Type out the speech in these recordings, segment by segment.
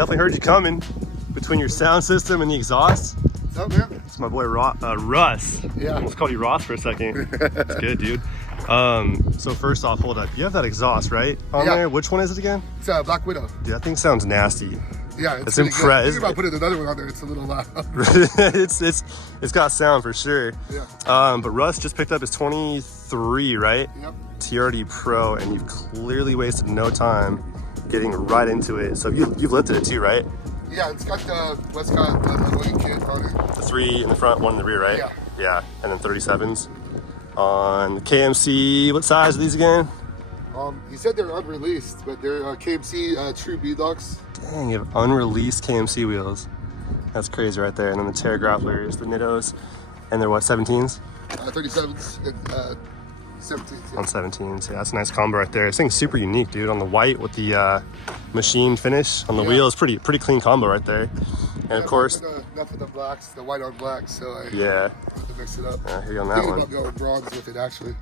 definitely heard you coming between your sound system and the exhaust. What's up, man? It's my boy Russ. Yeah. I almost called you Ross for a second. It's good, dude. So first off, hold up. You have that exhaust, right? On there? Which one is it again? It's Black Widow. Dude, that thing sounds nasty. Yeah, it's impressive. Think about putting another one on there. It's a little loud. it's got sound for sure. Yeah. But Russ just picked up his 23, right? Yep. TRD Pro, and you clearly wasted no time getting right into it. So you've lifted it too, right? Yeah, it's got the Westcott the kit on it. The 3 in the front, 1 in the rear, right? Yeah. Yeah, and then 37s. On KMC, what size are these again? He said they're unreleased, but they're KMC true beadlocks. Dang, you have unreleased KMC wheels. That's crazy right there. And then the Terra Grapplers, the Nittos, and they're what, 17s? 37s and 17s. Yeah. On 17s, yeah, that's a nice combo right there. This thing's super unique, dude. On the white with the machine finish on the wheels, pretty clean combo right there. And of course, enough of the blacks, the white on black, so I had to mix it up. Here you go on that one. About going bronze with it actually.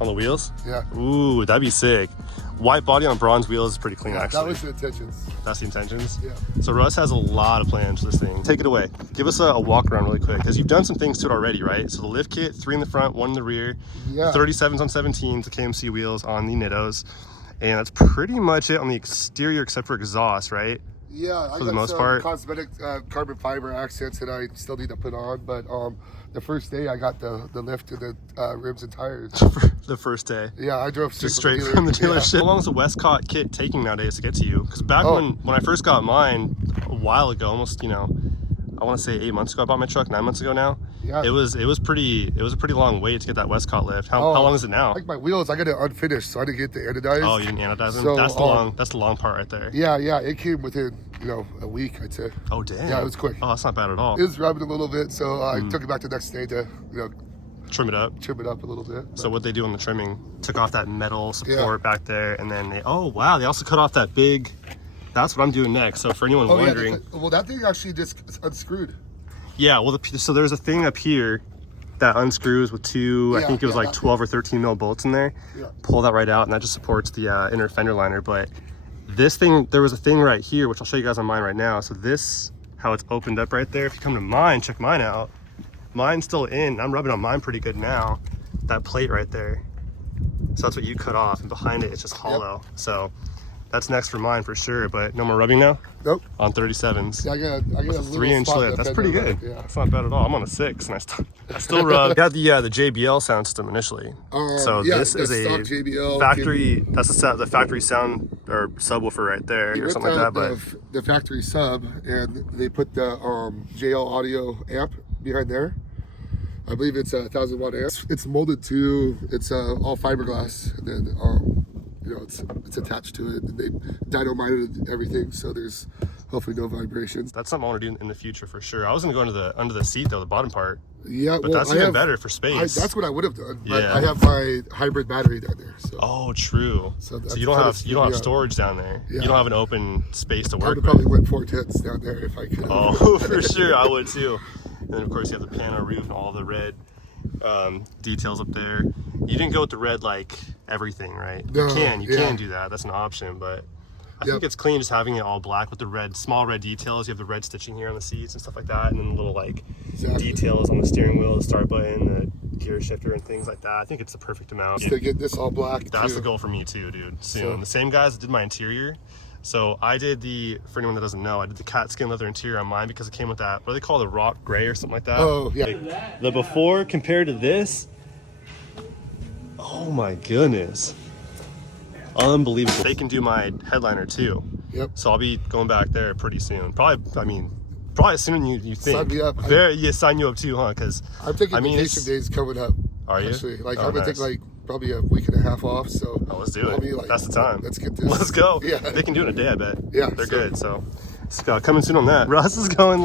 On the wheels? Yeah. Ooh, that'd be sick. White body on bronze wheels is pretty clean, actually. That was the intentions. That's the intentions? Yeah. So Russ has a lot of plans for this thing. Take it away. Give us a walk around really quick, because you've done some things to it already, right? So the lift kit, 3 in the front, 1 in the rear. Yeah. 37s on 17s, the KMC wheels on the Nittos. And that's pretty much it on the exterior, except for exhaust, right? Yeah, I for the got most some part. cosmetic carbon fiber accents that I still need to put on, but the first day I got the lift to the rims and tires. The first day. Yeah, I drove just straight from the dealership. Yeah. How long is the Westcott kit taking nowadays to get to you? Because back when I first got mine a while ago, almost, I want to say 8 months ago, I bought my truck, 9 months ago now. Yeah. It was a pretty long wait to get that Westcott lift. How long is it now? Like my wheels, I got it unfinished, so I didn't get the anodized. Oh, you didn't anodize them? So, that's the long part right there. Yeah, it came within a week, I'd say. Oh, damn. Yeah, it was quick. Oh, that's not bad at all. It was rubbing a little bit, so I took it back the next day to trim it up a little bit. So what they do on the trimming, took off that metal support back there, and then they also cut off that big. That's what I'm doing next. So for anyone wondering, well, that thing actually just unscrewed. Yeah, well, so there's a thing up here that unscrews with two, I think it was like 12 or 13 mil bolts in there. Yeah. Pull that right out, and that just supports the inner fender liner. But this thing, there was a thing right here, which I'll show you guys on mine right now. So this, how it's opened up right there. If you come to mine, check mine out. Mine's still in. I'm rubbing on mine pretty good now. That plate right there. So that's what you cut off, and behind it, it's just hollow. Yep. So that's next for mine for sure, but no more rubbing now? Nope. On 37s. Yeah, I got a 3-inch lip. That's pretty good. Yeah. That's not bad at all. I'm on a 6, and I still rub. Got the JBL sound system initially. So this is a JBL factory. That's the factory sound or subwoofer right there, or something like that. But the factory sub, and they put the JL audio amp behind there. I believe it's a 1,000-watt amp. It's molded to. It's all fiberglass, and then it's attached to it, and they dynamited everything, so there's hopefully no vibrations. That's something I want to do in the future for sure. I was gonna go under the seat though, the bottom part. Yeah, but that's even better for space. That's what I would have done. But I have my hybrid battery down there. So. Oh, true. So you don't have storage down there. Yeah. You don't have an open space to work with. I would probably went 4/10 down there if I could. Oh, for sure, I would too. And then of course you have the panel roof and all the red details up there. You didn't go with the red like everything, right? No, you can do that. That's an option, but I think it's clean just having it all black with the small red details. You have the red stitching here on the seats and stuff like that, and then the little details on the steering wheel, the start button, the gear shifter, and things like that. I think it's the perfect amount. To get this all black. That's the goal for me too, dude. Soon. The same guys that did my interior. So I did for anyone that doesn't know, I did the cat skin leather interior on mine because it came with that, what do they call it, the rock gray or something like that? Oh, yeah. The before compared to this, oh my goodness. Unbelievable. They can do my headliner too. Yep. So I'll be going back there pretty soon. Probably sooner than you think. Sign me up. Sign you up too, huh? Because I'm taking vacation days coming up. Are you? Actually. I'm gonna take probably a week and a half off. So let's do it. That's the time. Let's get this. Let's go. Yeah. They can do it in a day, I bet. Yeah. They're good. So it's coming soon on that. Russ is going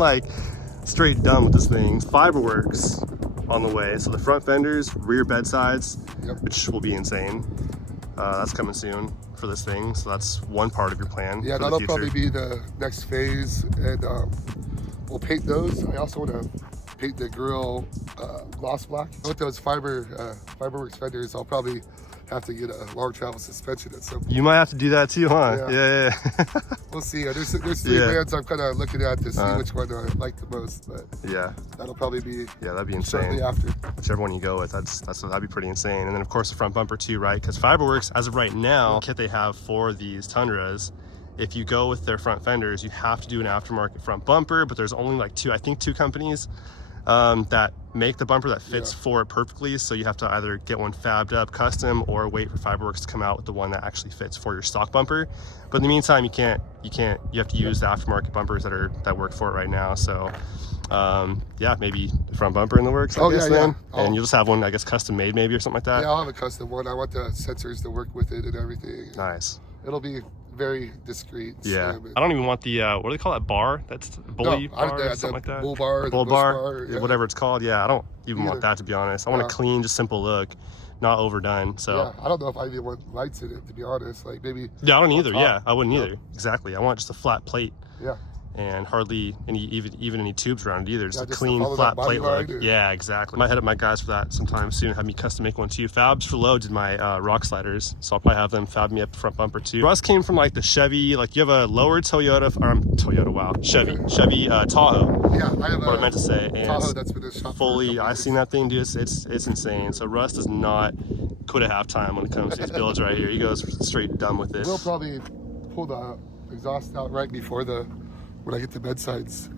straight dumb with this thing. Fiberworks on the way. So the front fenders, rear bed sides, which will be insane. That's coming soon for this thing. So that's one part of your plan. Yeah, that'll probably be the next phase, and we'll paint those. I also want to paint the grill gloss black. With those Fiberworks fenders, I'll probably have to get a long travel suspension at some point. You might have to do that too, huh? Yeah. We'll see. There's 3 brands I'm kind of looking at to see which one I like the most, but yeah, that'll probably be that'd be insane. Shortly after. Whichever one you go with, that'd be pretty insane. And then of course the front bumper too, right? Because Fiberworks, as of right now, the kit they have for these Tundras, if you go with their front fenders, you have to do an aftermarket front bumper, but there's only like two companies that make the bumper that fits for it perfectly. So you have to either get one fabbed up custom or wait for Fiberworks to come out with the one that actually fits for your stock bumper. But in the meantime, you have to use the aftermarket bumpers that work for it right now. So yeah, maybe the front bumper in the works, I guess, then. And you'll just have one, I guess, custom made maybe or something like that. Yeah, I'll have a custom one. I want the sensors to work with it and everything. Nice. It'll be very discreet. Yeah, I don't even want the what do they call that bar? That's bully bar or something like that. Bull bar, bull bar, whatever it's called. Yeah, I don't even want that, to be honest. I want a clean, just simple look, not overdone. So yeah, I don't know if I even want lights in it, to be honest. Like maybe. Yeah, I don't either. Yeah, I wouldn't either. Exactly. I want just a flat plate. Yeah. And hardly even any tubes around it either. Just a clean flat plate look. Yeah, exactly. I might hit up my guys for that sometime soon. Have me custom make one too. Fabs for Low did my rock sliders, so I'll probably have them fab me up the front bumper too. Russ came from like the Chevy, like you have a lower Toyota, Chevy Tahoe. Yeah, I have what I meant to say. And Tahoe that's been a shop fully. I seen that thing, dude. It's insane. So Russ does not quit at halftime when it comes to these builds right here. He goes straight dumb with it. We'll probably pull the exhaust out right before when I get the bed sides,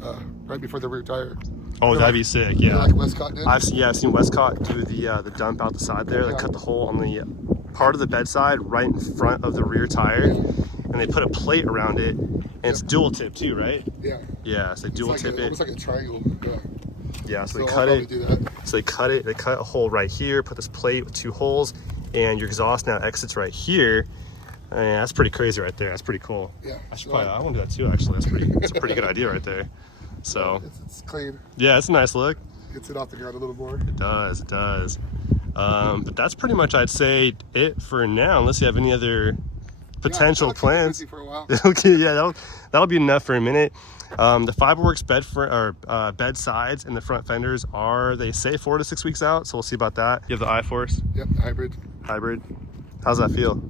right before the rear tire. Oh, that'd be sick, yeah. Like Westcott did? I've seen Westcott do the dump out the side there. They cut the hole on the part of the bedside right in front of the rear tire, and they put a plate around it, and it's dual tip too, right? Yeah. Yeah, so they dual tip it. It's like a triangle. Yeah, so they cut it. So they cut a hole right here, put this plate with 2 holes, and your exhaust now exits right here. And that's pretty crazy right there. That's pretty cool. Yeah. I want to do that too, actually. That's a pretty good idea right there. So it's clean. Yeah, it's a nice look. Gets it off the ground a little more. It does. But that's pretty much, I'd say, it for now, unless you have any other potential plans. For a while. Okay, yeah, that'll be enough for a minute. The Fiberworks bed sides and the front fenders they say 4 to 6 weeks out, so we'll see about that. You have the I-Force? Yep, hybrid. How's that feel?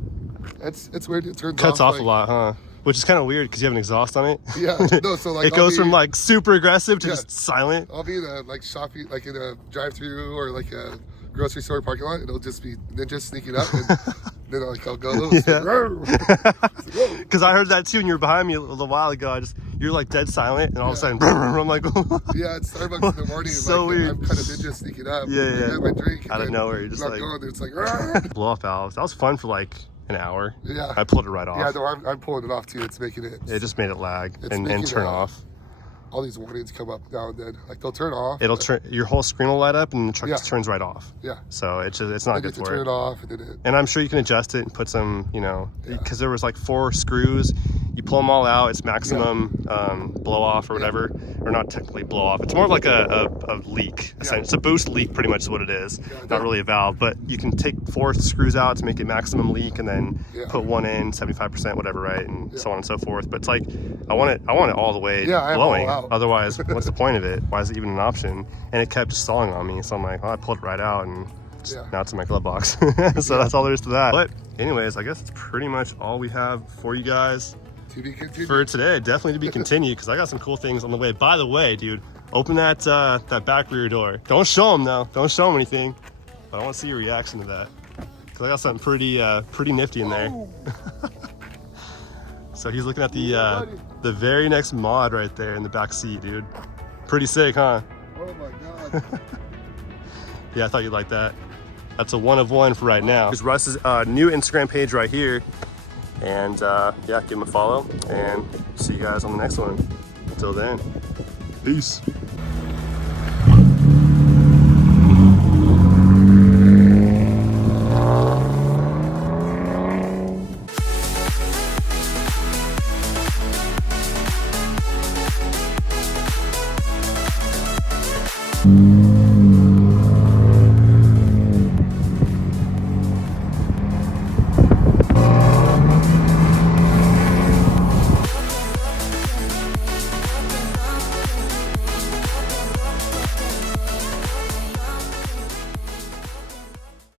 It's weird. It turns cuts off a lot, huh? Which is kind of weird because you have an exhaust on it. Yeah, no, so like it goes from like super aggressive to just silent. I'll be in a shopping, like in a drive-through or like a grocery store parking lot, and it'll just be ninja sneaking up, and then I'll go a little. Because I heard that too, and you were behind me a little while ago. You're like dead silent, and all of a sudden, I'm like, yeah, it's Starbucks in the morning. So weird. I'm kind of ninja sneaking up. Yeah. My drink. Out of nowhere, you're just like going, it's like blow off valves. That was fun for like an hour. Yeah. I pulled it right off. Yeah, no, I'm pulling it off too. It's making it. It just made it lag and turn off. All these warnings come up now and then. Like they'll turn off. It'll turn. Your whole screen will light up, and the truck just turns right off. Yeah. So it's not good for it. Turn it off, and I'm sure you can adjust it and put some, because there was like 4 screws. You pull them all out. It's maximum blow off or whatever, or not technically blow off. It's more of like a leak. It's a boost leak, pretty much is what it is. Not really a valve, but you can take 4 screws out to make it maximum leak, and then put 1 in, 75%, whatever, right, and so on and so forth. But it's like I want it all the way blowing. Otherwise, what's the point of it? Why is it even an option? And it kept just stalling on me, so I'm like, I pulled it right out, and now it's in my glove box. So that's all there is to that. But anyways, I guess it's pretty much all we have for you guys. To be continued. For today, definitely to be continued, because I got some cool things on the way. By the way, dude, open that back rear door. Don't show them though. Don't show them anything. But I want to see your reaction to that, because I got something pretty nifty in there. So he's looking at the very next mod right there in the back seat, dude. Pretty sick, huh? Oh my god. Yeah, I thought you'd like that. That's a 1 of 1 for right now. Here's Russ's new Instagram page right here. And yeah, give him a follow, and see you guys on the next one. Until then, peace.